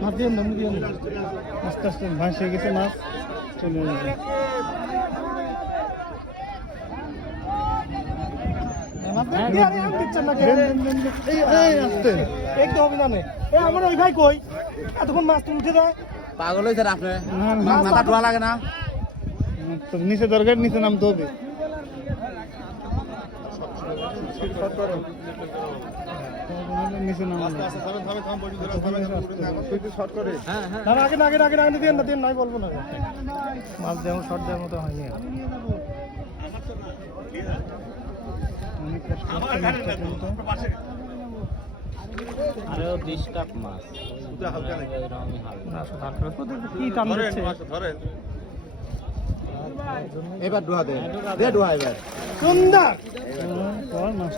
মাছ দিয়ে আস্তে আস্তে ভাসে গেছে মাছ চলে যাবে। আমার ওই ভাই কই এতক্ষণ মাছ তো উঠে দেয় পাগল হয়েছে আপনি মাথা ঢোয়া লাগে না নিচে দরকার নিচে নামতে হবে নিচে নাম আগে আগে আগে আগে দিয়ে না দিয়ে নাই বলবো না মাছ দেওয়া শর্ট দেওয়ার মতো হয়নি অনেক কষ্ট আরে ডিস্টার্ব মাছ কি টান দিচ্ছে এবার ডুয়া দে দে ডুয়া এবার সুন্দর মাছ